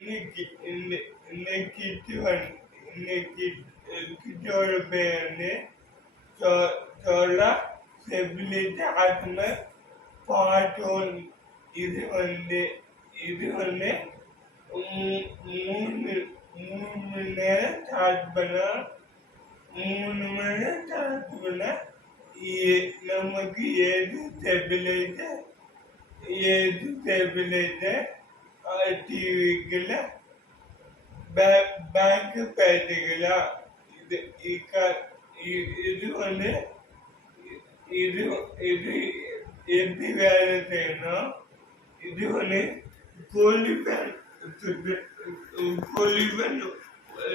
இன்னைக்கு கிட்டோட பேர் வந்து solar stability ஆத்ம part 1. இது வந்து 3 மணி நேரம் சார்ஜ் பண்ணா 3 மணி நேரம் சார்ஜ் பண்ணா நமக்கு ஏது ஸ்டெபிலைசர் டிவிக்குள்ள பேங்க் பேட்டுக்கலாம். இது வந்து இது இது எப்படி வேலை செய்யணும்? இது வந்து கோழிப்பேன்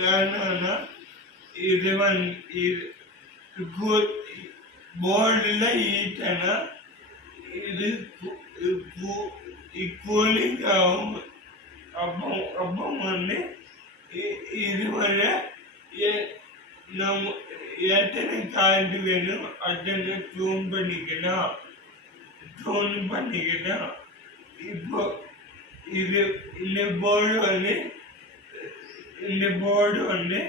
வேணும்னா இது வந்து போர்டில் ஈட்டனா இது கூலிங் ஆகும். அப்போ வந்து இது வந்து நம்ம எத்தனை கரண்ட் வேணும் அத்தனை டியூன் பண்ணிக்கலாம். இப்போ இந்த போர்டு வந்து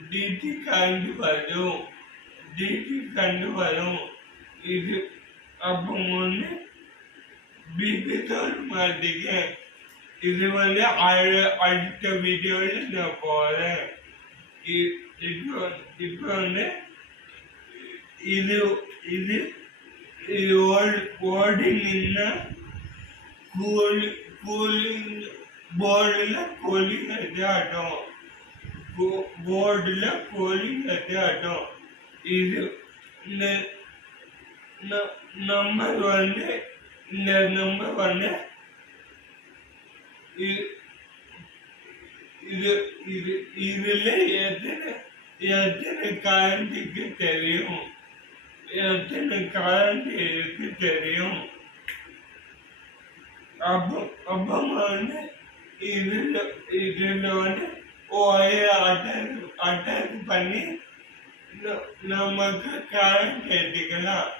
டிடி கரண்ட் வரும். இது அப்போ வந்து பிபி சொல்ல மாட்டேங்க. இது வந்து அடுத்த வீடியோவில் நான் போகிறேன். இப்போ வந்து இது ஓடி நின்னா கூலிங் போர்டில் கூலிங் ஆட்டும். இது இந்த நம்பர் வந்து இதுல எத்தனை கரண்ட்டுக்கு தெரியும், எத்தனை கரண்ட் இருக்கு தெரியும். அப்போ வந்து இதுல வந்து அட்டாக் பண்ணி நமக்கு கரண்ட் எடுத்துக்கலாம்.